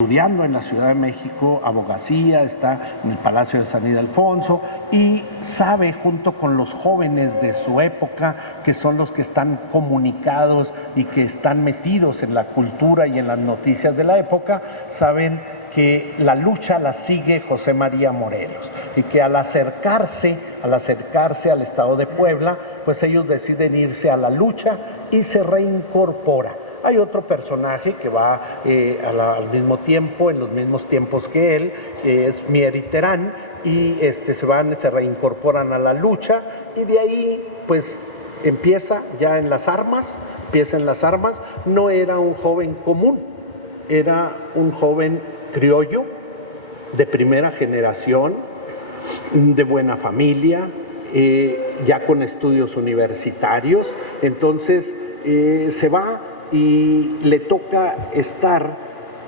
estudiando en la Ciudad de México abogacía, está en el Palacio de San Ildefonso y sabe, junto con los jóvenes de su época, que son los que están comunicados y que están metidos en la cultura y en las noticias de la época, saben que la lucha la sigue José María Morelos y que al acercarse al estado de Puebla, pues ellos deciden irse a la lucha y se reincorpora. Hay otro personaje que va al mismo tiempo, en los mismos tiempos que él, que es Mier Terán, y se reincorporan a la lucha, y de ahí pues empieza en las armas. No era un joven común, era un joven criollo de primera generación, de buena familia, ya con estudios universitarios. Entonces se va y le toca estar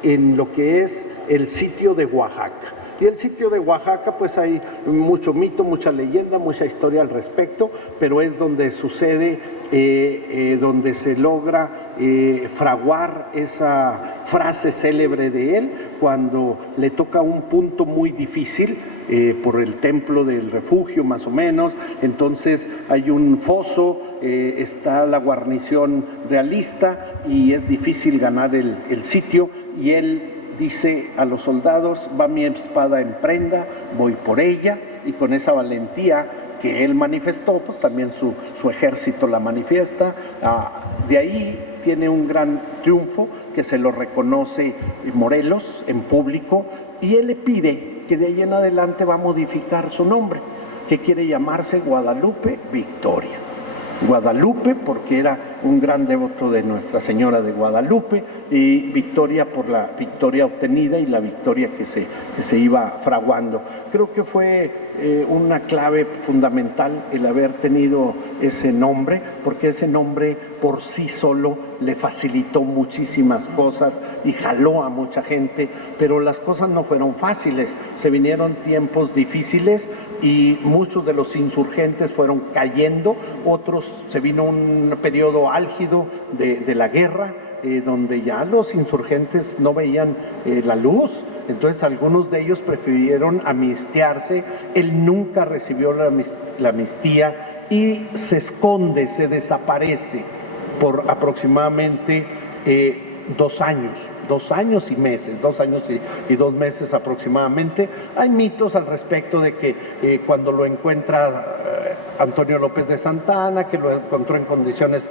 en lo que es el sitio de Oaxaca. Y el sitio de Oaxaca, pues hay mucho mito, mucha leyenda, mucha historia al respecto, pero es donde sucede, donde se logra fraguar esa frase célebre de él, cuando le toca un punto muy difícil, por el templo del refugio más o menos. Entonces hay un foso, está la guarnición realista y es difícil ganar el sitio, y él dice a los soldados: va mi espada en prenda, voy por ella. Y con esa valentía que él manifestó, pues también su ejército la manifiesta. De ahí tiene un gran triunfo que se lo reconoce Morelos en público, y él le pide que de ahí en adelante va a modificar su nombre, que quiere llamarse Guadalupe Victoria. Guadalupe porque era un gran devoto de Nuestra Señora de Guadalupe, y Victoria por la victoria obtenida y la victoria que se iba fraguando. Creo que fue una clave fundamental el haber tenido ese nombre, porque ese nombre por sí solo le facilitó muchísimas cosas y jaló a mucha gente, pero las cosas no fueron fáciles. Se vinieron tiempos difíciles y muchos de los insurgentes fueron cayendo, otros se vino un periodo álgido de la guerra, donde ya los insurgentes no veían la luz. Entonces algunos de ellos prefirieron amnistiarse. Él nunca recibió la amnistía y se esconde, se desaparece por aproximadamente 2 años. 2 años y meses, 2 años y 2 meses aproximadamente. Hay mitos al respecto de que cuando lo encuentra Antonio López de Santa Anna, que lo encontró en condiciones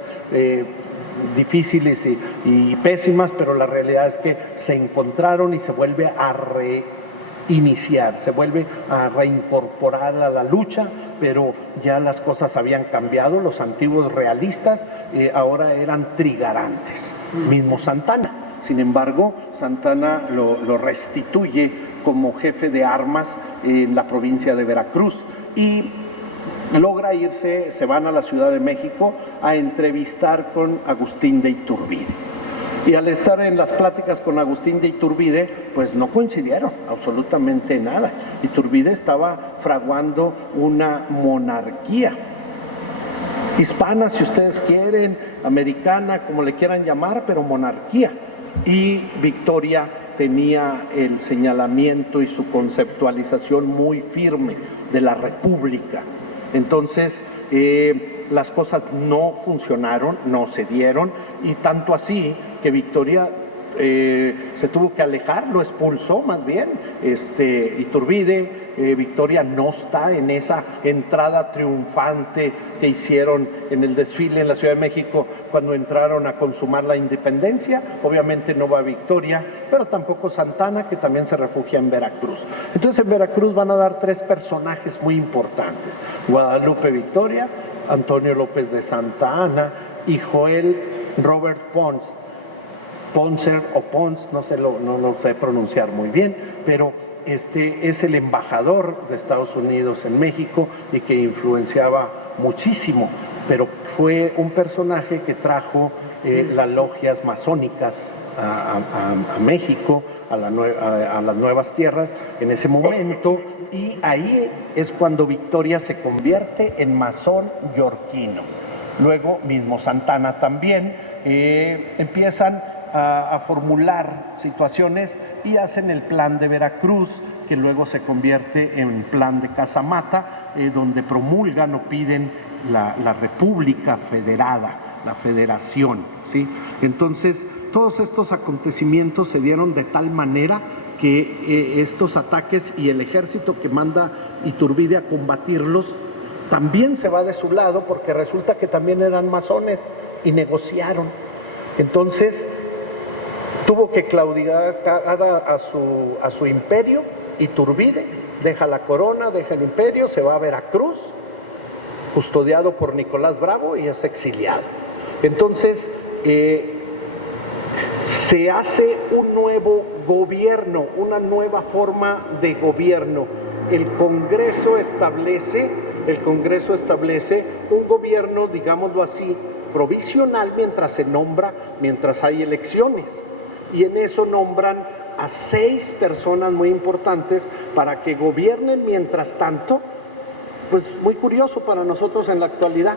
difíciles y pésimas, pero la realidad es que se encontraron y se vuelve a reiniciar, se vuelve a reincorporar a la lucha, pero ya las cosas habían cambiado. Los antiguos realistas ahora eran trigarantes, mismo Santa Anna. Sin embargo, Santa Anna lo restituye como jefe de armas en la provincia de Veracruz, y logra irse, se van a la Ciudad de México a entrevistar con Agustín de Iturbide. Y al estar en las pláticas con Agustín de Iturbide, pues no coincidieron absolutamente nada. Iturbide estaba fraguando una monarquía hispana, si ustedes quieren, americana, como le quieran llamar, pero monarquía. Y Victoria tenía el señalamiento y su conceptualización muy firme de la república. Entonces las cosas no funcionaron, no se dieron, y tanto así que Victoria se tuvo que alejar, lo expulsó más bien Iturbide. Victoria no está en esa entrada triunfante que hicieron en el desfile en la Ciudad de México cuando entraron a consumar la independencia. Obviamente no va Victoria, pero tampoco Santa Anna, que también se refugia en Veracruz. Entonces en Veracruz van a dar 3 personajes muy importantes: Guadalupe Victoria, Antonio López de Santa Anna y Joel Robert Ponser o Pons, no lo sé pronunciar muy bien, pero es el embajador de Estados Unidos en México y que influenciaba muchísimo, pero fue un personaje que trajo las logias masónicas a México, a las nuevas tierras en ese momento, y ahí es cuando Victoria se convierte en masón yorquino. Luego mismo Santa Anna también empiezan a formular situaciones y hacen el plan de Veracruz, que luego se convierte en plan de Casamata, donde promulgan o piden la República Federada, la Federación, ¿sí? Entonces, todos estos acontecimientos se dieron de tal manera que estos ataques y el ejército que manda Iturbide a combatirlos también se va de su lado, porque resulta que también eran masones y negociaron. Entonces tuvo que claudicar a su imperio. Iturbide deja la corona, deja el imperio, se va a Veracruz, custodiado por Nicolás Bravo, y es exiliado. Entonces se hace un nuevo gobierno, una nueva forma de gobierno. El Congreso establece un gobierno, digámoslo así, provisional, mientras hay elecciones. Y en eso nombran a 6 personas muy importantes para que gobiernen mientras tanto. Pues muy curioso para nosotros en la actualidad,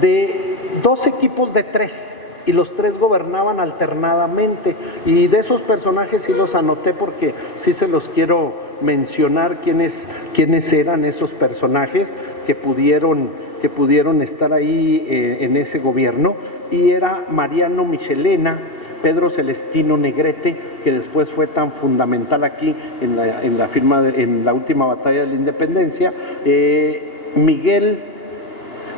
de 2 equipos de 3, y los 3 gobernaban alternadamente. Y de esos personajes sí los anoté porque sí se los quiero mencionar, quiénes eran esos personajes que pudieron estar ahí en ese gobierno. Y era Mariano Michelena, Pedro Celestino Negrete, que después fue tan fundamental aquí en la última batalla de la Independencia, Miguel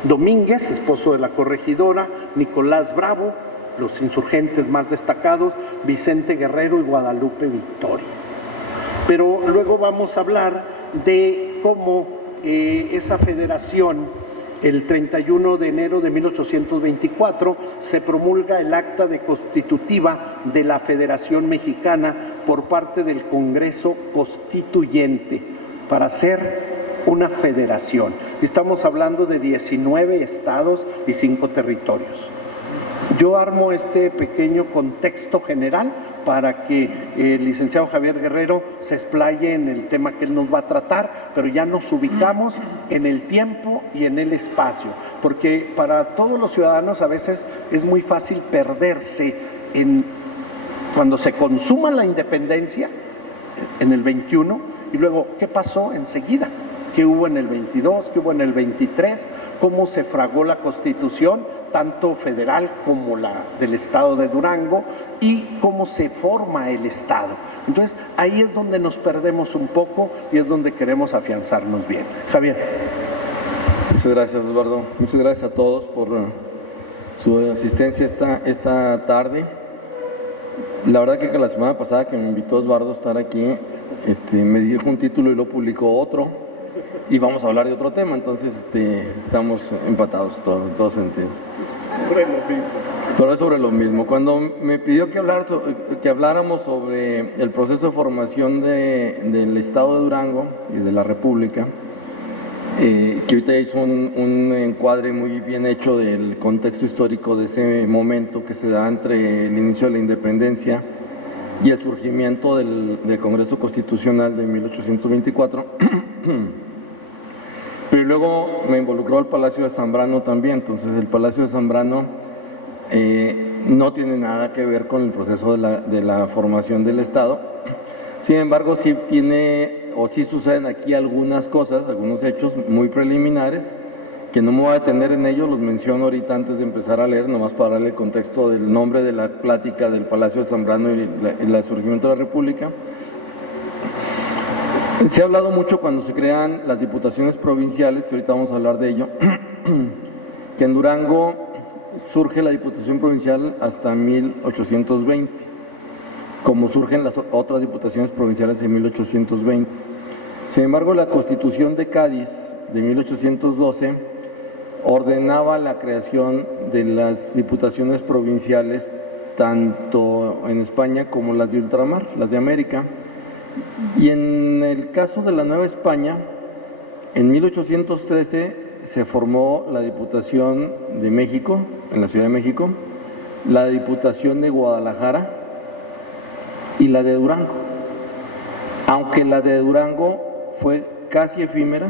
Domínguez, esposo de la corregidora, Nicolás Bravo, los insurgentes más destacados, Vicente Guerrero y Guadalupe Victoria. Pero luego vamos a hablar de cómo esa federación, el 31 de enero de 1824, se promulga el acta de constitutiva de la Federación Mexicana por parte del Congreso Constituyente para hacer una federación. Estamos hablando de 19 estados y 5 territorios. Yo armo este pequeño contexto general para que el licenciado Javier Guerrero se explaye en el tema que él nos va a tratar, pero ya nos ubicamos en el tiempo y en el espacio, porque para todos los ciudadanos a veces es muy fácil perderse cuando se consuma la independencia en el 21, y luego qué pasó enseguida, qué hubo en el 22, qué hubo en el 23, cómo se fragó la Constitución, tanto federal como la del estado de Durango, y cómo se forma el estado. Entonces ahí es donde nos perdemos un poco y es donde queremos afianzarnos bien. Javier. Muchas gracias, Eduardo. Muchas gracias a todos por su asistencia esta tarde. La verdad que la semana pasada que me invitó Eduardo a estar aquí, me dijo un título y lo publicó otro, y vamos a hablar de otro tema, entonces estamos empatados todos sentidos. Sobre lo mismo. Pero es sobre lo mismo. Cuando me pidió que habláramos sobre el proceso de formación del Estado de Durango y de la República, que ahorita hizo un encuadre muy bien hecho del contexto histórico de ese momento que se da entre el inicio de la independencia y el surgimiento del Congreso Constitucional de 1824. Pero luego me involucró el Palacio de Zambrano también. Entonces el Palacio de Zambrano no tiene nada que ver con el proceso de la formación del Estado. Sin embargo, sí suceden aquí algunas cosas, algunos hechos muy preliminares, que no me voy a detener en ellos, los menciono ahorita antes de empezar a leer, nomás para darle el contexto del nombre de la plática del Palacio de Zambrano y el surgimiento de la República. Se ha hablado mucho cuando se crean las diputaciones provinciales, que ahorita vamos a hablar de ello, que en Durango surge la diputación provincial hasta 1820, como surgen las otras diputaciones provinciales en 1820. Sin embargo, la Constitución de Cádiz de 1812 ordenaba la creación de las diputaciones provinciales tanto en España como las de ultramar, las de América. Y en el caso de la Nueva España, en 1813 se formó la Diputación de México, en la Ciudad de México, la Diputación de Guadalajara y la de Durango. Aunque la de Durango fue casi efímera,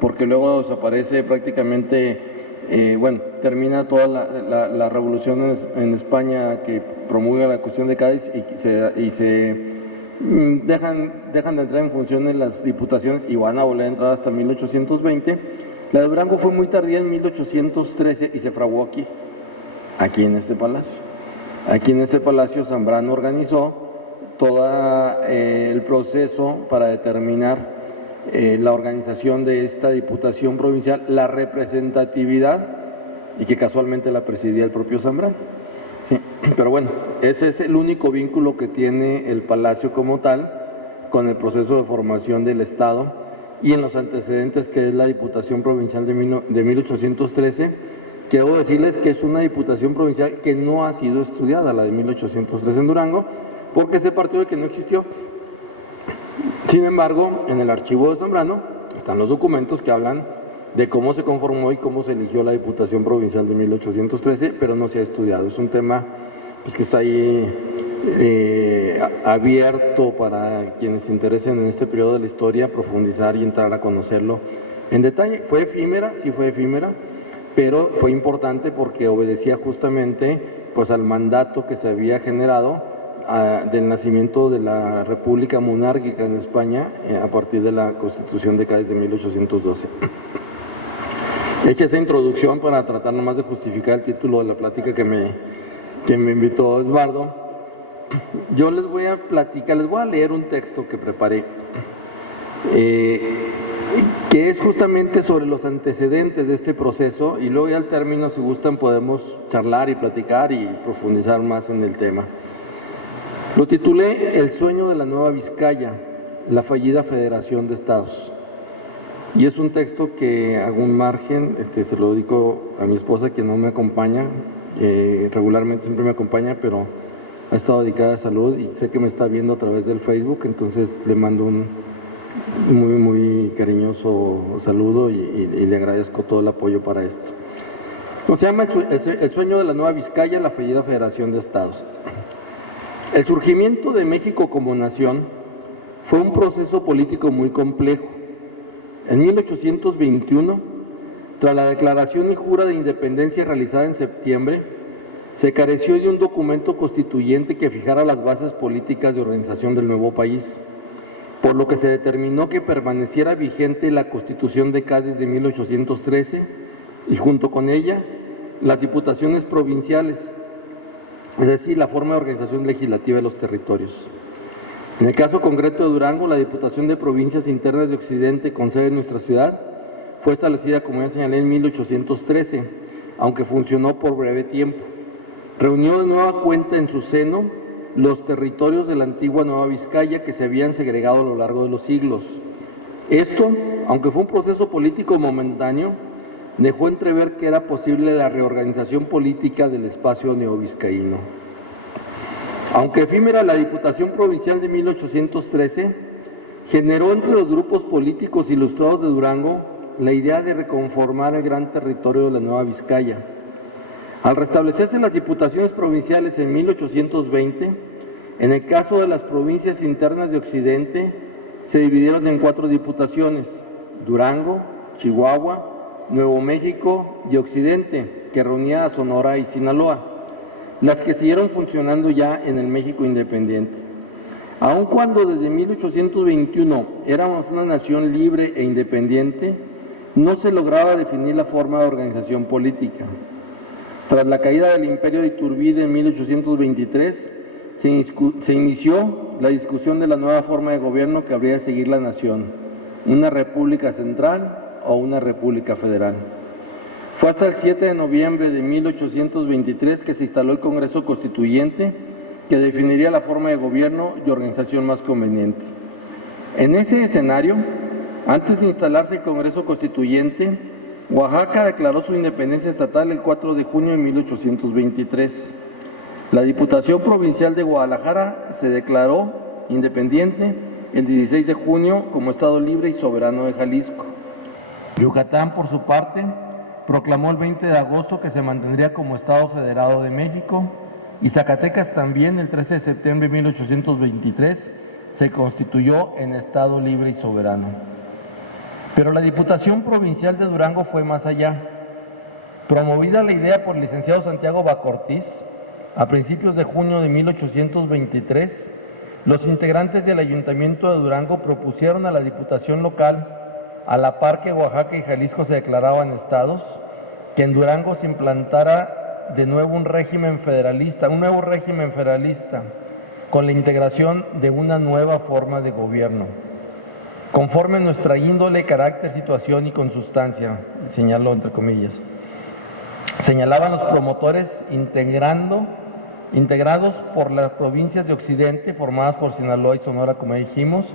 porque luego desaparece prácticamente termina toda la revolución en España que promulga la Constitución de Cádiz y se dejan de entrar en funciones las diputaciones y van a volver a entrar hasta 1820. La de Durango fue muy tardía en 1813 y se fraguó aquí en este palacio. Aquí en este palacio Zambrano organizó todo el proceso para determinar la organización de esta diputación provincial, la representatividad, y que casualmente la presidía el propio Zambrano. Sí, pero bueno, ese es el único vínculo que tiene el palacio como tal con el proceso de formación del Estado y en los antecedentes que es la Diputación Provincial de 1813. Quiero decirles que es una diputación provincial que no ha sido estudiada, la de 1813 en Durango, porque se partió de que no existió. Sin embargo, en el archivo de Zambrano están los documentos que hablan de cómo se conformó y cómo se eligió la Diputación Provincial de 1813, pero no se ha estudiado. Es un tema pues, que está ahí abierto para quienes se interesen en este periodo de la historia, profundizar y entrar a conocerlo en detalle. Fue efímera, sí fue efímera, pero fue importante porque obedecía justamente pues, al mandato que se había generado del nacimiento de la República Monárquica en España a partir de la Constitución de Cádiz de 1812. Hecha esa introducción para tratar nomás de justificar el título de la plática que me invitó Osvaldo, yo les voy a platicar, les voy a leer un texto que preparé, que es justamente sobre los antecedentes de este proceso, y luego ya al término, si gustan, podemos charlar y platicar y profundizar más en el tema. Lo titulé El sueño de la Nueva Vizcaya, la fallida Federación de Estados. Y es un texto que hago un margen, se lo dedico a mi esposa, que no me acompaña, regularmente siempre me acompaña, pero ha estado dedicada a salud y sé que me está viendo a través del Facebook, entonces le mando un muy, muy cariñoso saludo y le agradezco todo el apoyo para esto. Se llama El sueño de la Nueva Vizcaya, la fallida Federación de Estados. El surgimiento de México como nación fue un proceso político muy complejo. En 1821, tras la declaración y jura de independencia realizada en septiembre, se careció de un documento constituyente que fijara las bases políticas de organización del nuevo país, por lo que se determinó que permaneciera vigente la Constitución de Cádiz de 1813 y junto con ella las diputaciones provinciales, es decir, la forma de organización legislativa de los territorios. En el caso concreto de Durango, la Diputación de Provincias Internas de Occidente, con sede en nuestra ciudad, fue establecida, como ya señalé, en 1813, aunque funcionó por breve tiempo. Reunió de nueva cuenta en su seno los territorios de la antigua Nueva Vizcaya que se habían segregado a lo largo de los siglos. Esto, aunque fue un proceso político momentáneo, dejó entrever que era posible la reorganización política del espacio neovizcaíno. Aunque efímera, la Diputación Provincial de 1813 generó entre los grupos políticos ilustrados de Durango la idea de reconformar el gran territorio de la Nueva Vizcaya. Al restablecerse las diputaciones provinciales en 1820, en el caso de las provincias internas de Occidente, se dividieron en 4 diputaciones: Durango, Chihuahua, Nuevo México y Occidente, que reunía a Sonora y Sinaloa, las que siguieron funcionando ya en el México independiente. Aun cuando desde 1821 éramos una nación libre e independiente, no se lograba definir la forma de organización política. Tras la caída del Imperio de Iturbide en 1823, se inició la discusión de la nueva forma de gobierno que habría de seguir la nación, una república central o una república federal. Fue hasta el 7 de noviembre de 1823 que se instaló el Congreso Constituyente, que definiría la forma de gobierno y organización más conveniente. En ese escenario, antes de instalarse el Congreso Constituyente, Oaxaca declaró su independencia estatal el 4 de junio de 1823. La Diputación Provincial de Guadalajara se declaró independiente el 16 de junio como Estado libre y soberano de Jalisco. Yucatán, por su parte, proclamó el 20 de agosto que se mantendría como Estado Federado de México, y Zacatecas también el 13 de septiembre de 1823 se constituyó en Estado libre y soberano. Pero la Diputación Provincial de Durango fue más allá. Promovida la idea por el licenciado Santiago Bacortiz, a principios de junio de 1823, los integrantes del Ayuntamiento de Durango propusieron a la Diputación local, a la par que Oaxaca y Jalisco se declaraban estados, que en Durango se implantara de nuevo un nuevo régimen federalista, con la integración de una nueva forma de gobierno, conforme a nuestra índole, carácter, situación y consustancia, señaló entre comillas. Señalaban los promotores integrados por las provincias de Occidente, formadas por Sinaloa y Sonora, como dijimos,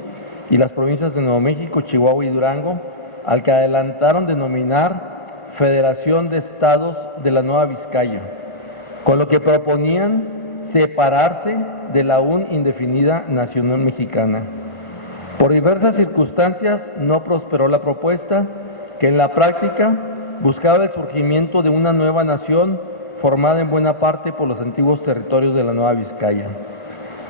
y las provincias de Nuevo México, Chihuahua y Durango, al que adelantaron denominar Federación de Estados de la Nueva Vizcaya, con lo que proponían separarse de la aún indefinida Nación Mexicana. Por diversas circunstancias no prosperó la propuesta, que en la práctica buscaba el surgimiento de una nueva nación formada en buena parte por los antiguos territorios de la Nueva Vizcaya.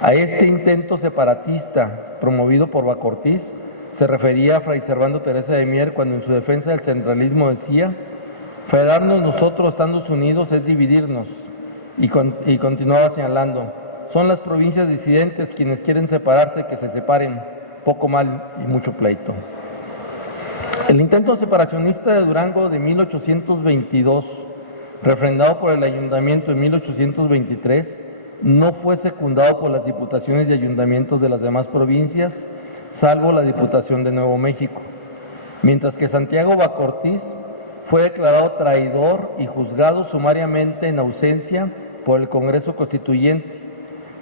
A este intento separatista promovido por Bacortiz se refería a Fray Servando Teresa de Mier cuando en su defensa del centralismo decía: federarnos nosotros estando unidos es dividirnos, y continuaba señalando: son las provincias disidentes quienes quieren separarse, que se separen, poco mal y mucho pleito. El intento separacionista de Durango de 1822, refrendado por el Ayuntamiento en 1823, no fue secundado por las diputaciones y ayuntamientos de las demás provincias, salvo la Diputación de Nuevo México, mientras que Santiago Bacortiz fue declarado traidor y juzgado sumariamente en ausencia por el Congreso Constituyente.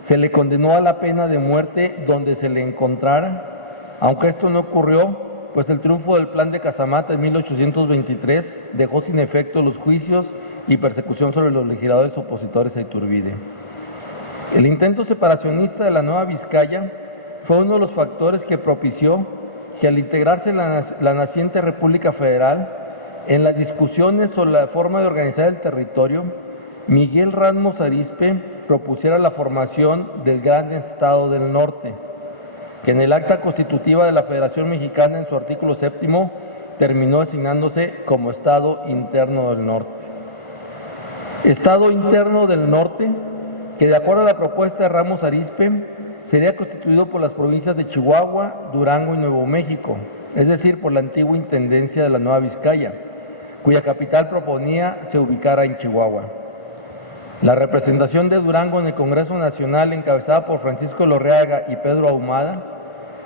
Se le condenó a la pena de muerte donde se le encontrara, aunque esto no ocurrió, pues el triunfo del Plan de Casamata en 1823 dejó sin efecto los juicios y persecución sobre los legisladores opositores a Iturbide. El intento separacionista de la Nueva Vizcaya fue uno de los factores que propició que, al integrarse la naciente República Federal, en las discusiones sobre la forma de organizar el territorio, Miguel Ramos Arizpe propusiera la formación del Gran Estado del Norte, que en el acta constitutiva de la Federación Mexicana, en su artículo 7º, terminó asignándose como Estado Interno del Norte. Estado Interno del Norte, que de acuerdo a la propuesta de Ramos Arizpe, sería constituido por las provincias de Chihuahua, Durango y Nuevo México, es decir, por la antigua Intendencia de la Nueva Vizcaya, cuya capital proponía se ubicara en Chihuahua. La representación de Durango en el Congreso Nacional, encabezada por Francisco Lorreaga y Pedro Ahumada,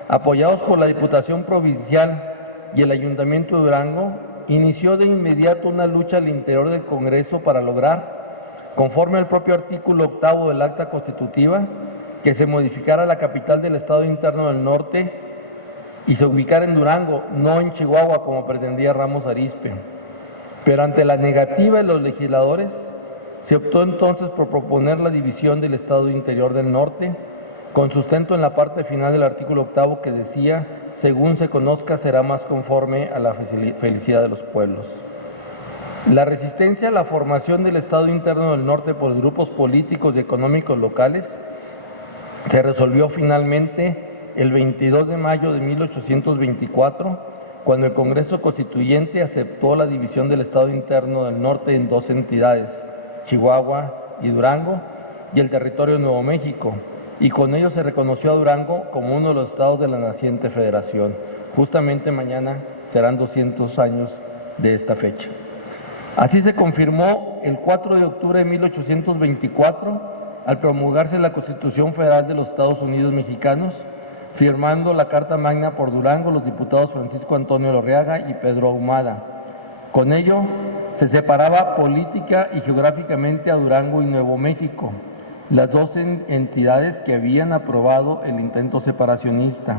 apoyados por la Diputación Provincial y el Ayuntamiento de Durango, inició de inmediato una lucha al interior del Congreso para lograr, conforme al propio artículo 8º del Acta Constitutiva, que se modificara la capital del Estado Interno del Norte y se ubicara en Durango, no en Chihuahua como pretendía Ramos Arizpe. Pero ante la negativa de los legisladores, se optó entonces por proponer la división del Estado Interior del Norte, con sustento en la parte final del artículo 8º que decía: según se conozca será más conforme a la felicidad de los pueblos. La resistencia a la formación del Estado Interno del Norte por grupos políticos y económicos locales se resolvió finalmente el 22 de mayo de 1824, cuando el Congreso Constituyente aceptó la división del Estado Interno del Norte en dos entidades, Chihuahua y Durango, y el territorio de Nuevo México, y con ello se reconoció a Durango como uno de los estados de la naciente federación. Justamente mañana serán 200 años de esta fecha. Así se confirmó el 4 de octubre de 1824, al promulgarse la Constitución Federal de los Estados Unidos Mexicanos, firmando la Carta Magna por Durango los diputados Francisco Antonio Lorreaga y Pedro Ahumada. Con ello se separaba política y geográficamente a Durango y Nuevo México, las dos entidades que habían aprobado el intento separacionista.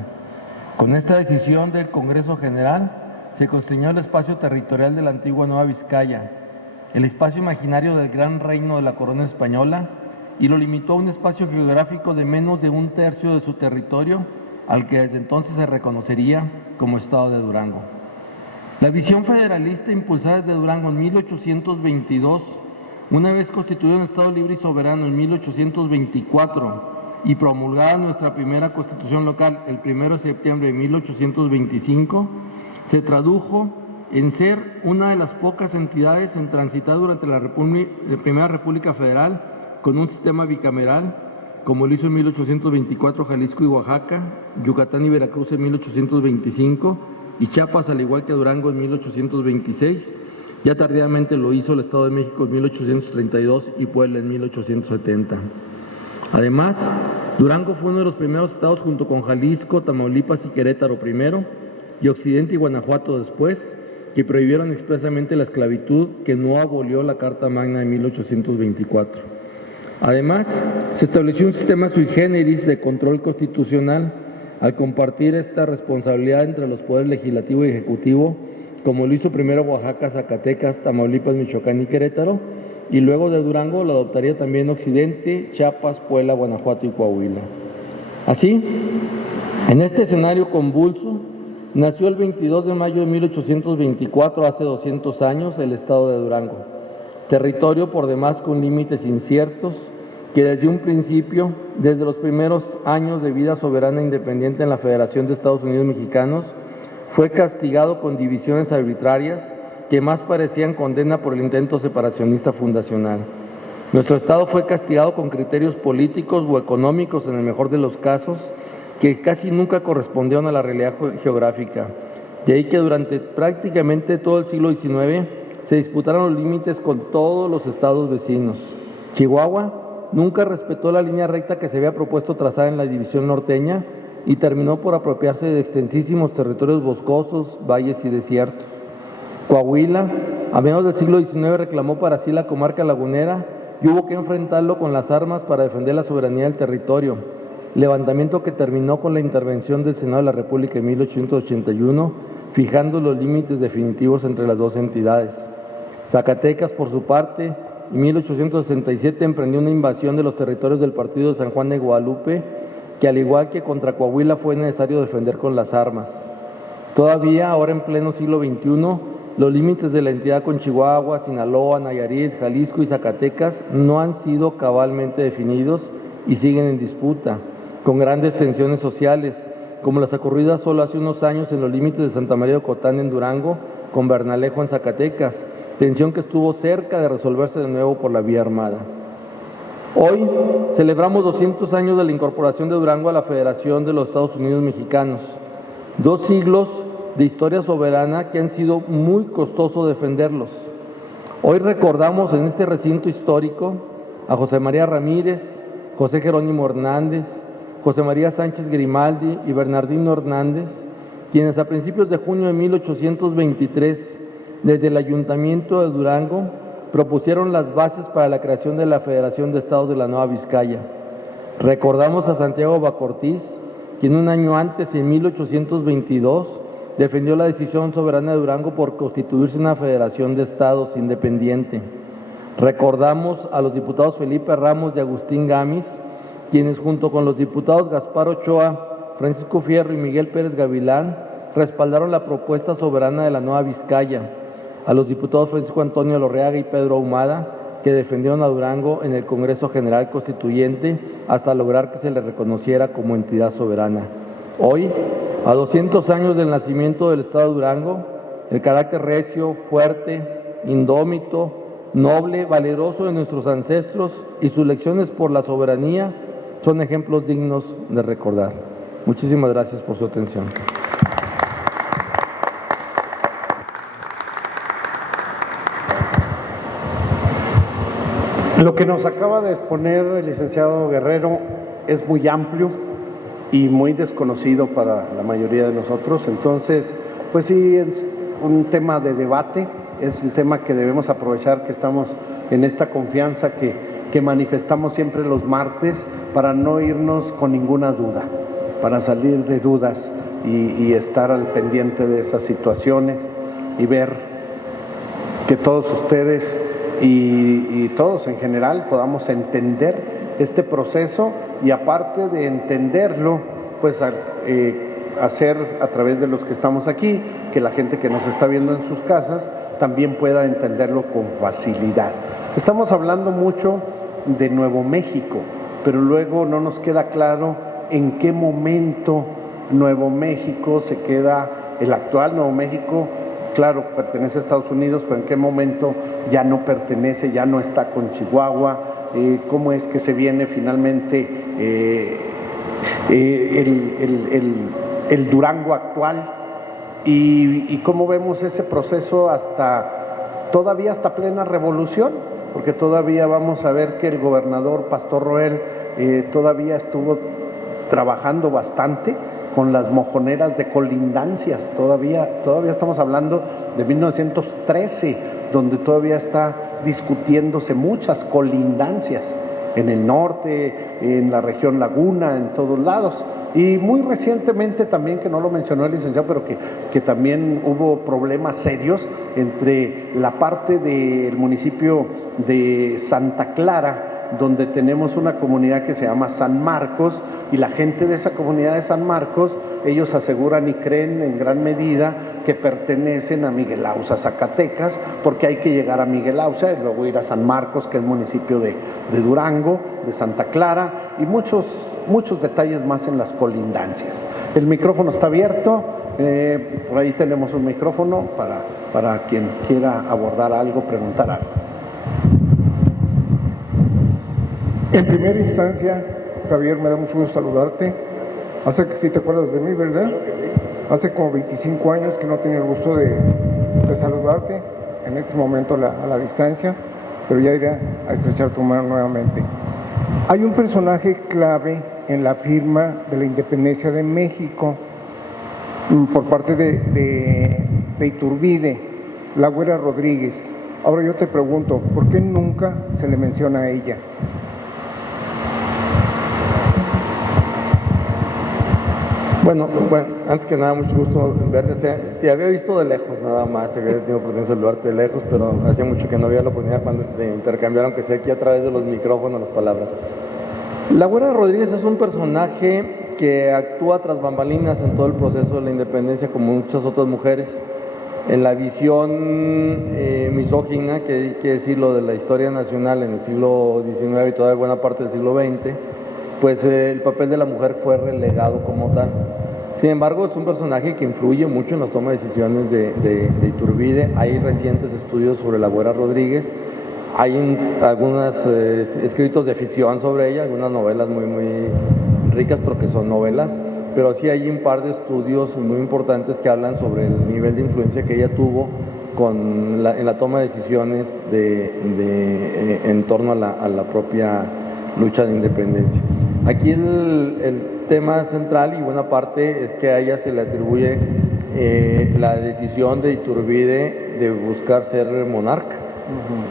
Con esta decisión del Congreso General se constriñó el espacio territorial de la antigua Nueva Vizcaya, el espacio imaginario del gran reino de la corona española, y lo limitó a un espacio geográfico de menos de 1/3 de su territorio, al que desde entonces se reconocería como Estado de Durango. La visión federalista impulsada desde Durango en 1822, una vez constituido un Estado libre y soberano en 1824 y promulgada nuestra primera Constitución local el 1 de septiembre de 1825, se tradujo en ser una de las pocas entidades en transitar durante la Primera República Federal con un sistema bicameral, como lo hizo en 1824 Jalisco y Oaxaca, Yucatán y Veracruz en 1825 y Chiapas, al igual que Durango, en 1826. Ya tardíamente lo hizo el Estado de México en 1832 y Puebla en 1870. Además, Durango fue uno de los primeros estados, junto con Jalisco, Tamaulipas y Querétaro primero, y Occidente y Guanajuato después, que prohibieron expresamente la esclavitud, que no abolió la Carta Magna de 1824. Además, se estableció un sistema sui generis de control constitucional al compartir esta responsabilidad entre los poderes legislativo y ejecutivo, como lo hizo primero Oaxaca, Zacatecas, Tamaulipas, Michoacán y Querétaro, y luego de Durango lo adoptaría también Occidente, Chiapas, Puebla, Guanajuato y Coahuila. Así, en este escenario convulso, nació el 22 de mayo de 1824, hace 200 años, el estado de Durango, territorio por demás con límites inciertos, que desde un principio, desde los primeros años de vida soberana e independiente en la Federación de Estados Unidos Mexicanos, fue castigado con divisiones arbitrarias que más parecían condena por el intento separacionista fundacional. Nuestro Estado fue castigado con criterios políticos o económicos, en el mejor de los casos, que casi nunca correspondieron a la realidad geográfica. De ahí que durante prácticamente todo el siglo XIX se disputaron los límites con todos los estados vecinos. Chihuahua nunca respetó la línea recta que se había propuesto trazar en la división norteña y terminó por apropiarse de extensísimos territorios boscosos, valles y desiertos. Coahuila, a mediados del siglo XIX, reclamó para sí la comarca lagunera y hubo que enfrentarlo con las armas para defender la soberanía del territorio, levantamiento que terminó con la intervención del Senado de la República en 1881, fijando los límites definitivos entre las dos entidades. Zacatecas, por su parte, en 1867 emprendió una invasión de los territorios del partido de San Juan de Guadalupe, que al igual que contra Coahuila fue necesario defender con las armas. Todavía, ahora en pleno siglo XXI, los límites de la entidad con Chihuahua, Sinaloa, Nayarit, Jalisco y Zacatecas no han sido cabalmente definidos y siguen en disputa, con grandes tensiones sociales, como las ocurridas solo hace unos años en los límites de Santa María de Ocotán en Durango, con Bernalejo en Zacatecas, tensión que estuvo cerca de resolverse de nuevo por la vía armada. Hoy celebramos 200 años de la incorporación de Durango a la Federación de los Estados Unidos Mexicanos, 2 siglos de historia soberana que han sido muy costoso defenderlos. Hoy recordamos en este recinto histórico a José María Ramírez, José Jerónimo Hernández, José María Sánchez Grimaldi y Bernardino Hernández, quienes a principios de junio de 1823, desde el Ayuntamiento de Durango, propusieron las bases para la creación de la Federación de Estados de la Nueva Vizcaya. Recordamos a Santiago Bacortiz, quien un año antes, en 1822, defendió la decisión soberana de Durango por constituirse una federación de estados independiente. Recordamos a los diputados Felipe Ramos y Agustín Gamis, quienes junto con los diputados Gaspar Ochoa, Francisco Fierro y Miguel Pérez Gavilán respaldaron la propuesta soberana de la Nueva Vizcaya. A los diputados Francisco Antonio Lorreaga y Pedro Ahumada, que defendieron a Durango en el Congreso General Constituyente hasta lograr que se le reconociera como entidad soberana. Hoy, a 200 años del nacimiento del Estado de Durango, el carácter recio, fuerte, indómito, noble, valeroso de nuestros ancestros y sus lecciones por la soberanía son ejemplos dignos de recordar. Muchísimas gracias por su atención. Lo que nos acaba de exponer el licenciado Guerrero es muy amplio y muy desconocido para la mayoría de nosotros. Entonces, pues sí, es un tema de debate, es un tema que debemos aprovechar, que estamos en esta confianza que manifestamos siempre los martes, para no irnos con ninguna duda, para salir de dudas y estar al pendiente de esas situaciones y ver que todos ustedes y todos en general podamos entender este proceso y, aparte de entenderlo, pues hacer a través de los que estamos aquí, que la gente que nos está viendo en sus casas también pueda entenderlo con facilidad. Estamos hablando mucho de Nuevo México, pero luego no nos queda claro en qué momento Nuevo México se queda, el actual Nuevo México claro, pertenece a Estados Unidos, pero en qué momento ya no pertenece, ya no está con Chihuahua, cómo es que se viene finalmente el Durango actual y cómo vemos ese proceso todavía hasta plena revolución, porque todavía vamos a ver que el gobernador Pastor Roel todavía estuvo trabajando bastante con las mojoneras de colindancias, todavía estamos hablando de 1913, donde todavía está discutiéndose muchas colindancias en el norte, en la región Laguna, en todos lados. Y muy recientemente también, que no lo mencionó el licenciado, pero que también hubo problemas serios entre la parte del municipio de Santa Clara, donde tenemos una comunidad que se llama San Marcos, y la gente de esa comunidad de San Marcos, ellos aseguran y creen en gran medida que pertenecen a Miguel Auza, Zacatecas, porque hay que llegar a Miguel Auza y luego ir a San Marcos, que es municipio de Durango, de Santa Clara, y muchos detalles más en las colindancias. El micrófono está abierto, por ahí tenemos un micrófono para quien quiera abordar algo, preguntar algo. En primera instancia, Javier, me da mucho gusto saludarte. Hace que sí te acuerdas de mí, ¿verdad? Hace como 25 años que no tenía el gusto de saludarte, en este momento a la distancia, pero ya iré a estrechar tu mano nuevamente. Hay un personaje clave en la firma de la independencia de México por parte de Iturbide, la Güera Rodríguez. Ahora yo te pregunto, ¿por qué nunca se le menciona a ella? Bueno, antes que nada, mucho gusto verte. Te había visto de lejos nada más, había tenido oportunidad de saludarte de lejos, pero hacía mucho que no había la oportunidad de intercambiar, aunque sea aquí a través de los micrófonos, las palabras. La Güera Rodríguez es un personaje que actúa tras bambalinas en todo el proceso de la independencia, como muchas otras mujeres. En la visión misógina, que hay que decirlo, de la historia nacional en el siglo XIX y toda buena parte del siglo XX, pues el papel de la mujer fue relegado como tal. Sin embargo, es un personaje que influye mucho en las tomas de decisiones de Iturbide. Hay recientes estudios sobre la Güera Rodríguez, hay algunos escritos de ficción sobre ella, algunas novelas muy ricas, pero que son novelas, pero sí hay un par de estudios muy importantes que hablan sobre el nivel de influencia que ella tuvo en la toma de decisiones en torno a la propia lucha de independencia. Aquí el tema central y buena parte es que a ella se le atribuye la decisión de Iturbide de buscar ser monarca.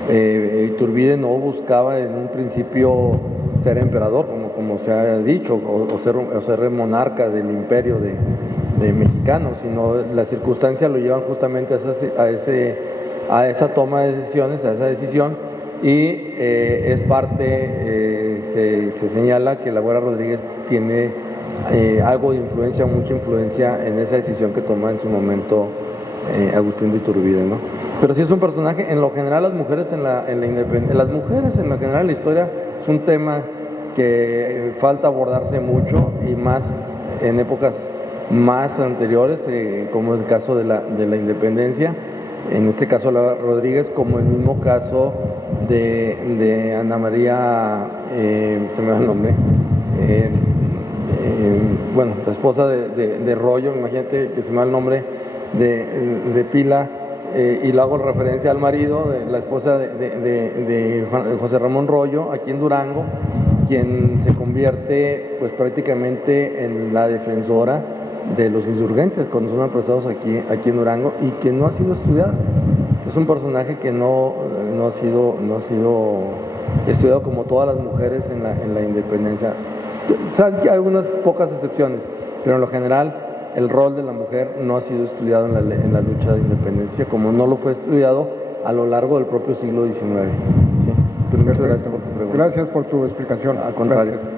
Iturbide no buscaba en un principio ser emperador, como se ha dicho, o ser monarca del imperio de mexicanos, sino las circunstancias lo llevan justamente a esa toma de decisiones, a esa decisión, y es parte, se señala que la Güera Rodríguez tiene algo de influencia, mucha influencia en esa decisión que toma en su momento Agustín de Iturbide, ¿no? Pero sí es un personaje. En lo general, las mujeres las mujeres en lo general en la historia es un tema que falta abordarse mucho, y más en épocas más anteriores, como el caso de la independencia, en este caso la Rodríguez, como el mismo caso de Ana María, se me va el nombre, la esposa de Rollo, imagínate que se me va el nombre de Pila, y lo hago referencia al marido de la esposa de José Ramón Rollo, aquí en Durango, quien se convierte pues prácticamente en la defensora de los insurgentes cuando son apresados aquí en Durango, y que no ha sido estudiada. Es un personaje que no ha sido estudiado como todas las mujeres en la independencia. O sea, hay algunas pocas excepciones, pero en lo general el rol de la mujer no ha sido estudiado en la lucha de independencia, como no lo fue estudiado a lo largo del propio siglo XIX. ¿Sí? Muchas gracias por tu pregunta. Gracias por tu explicación. Al contrario. Gracias.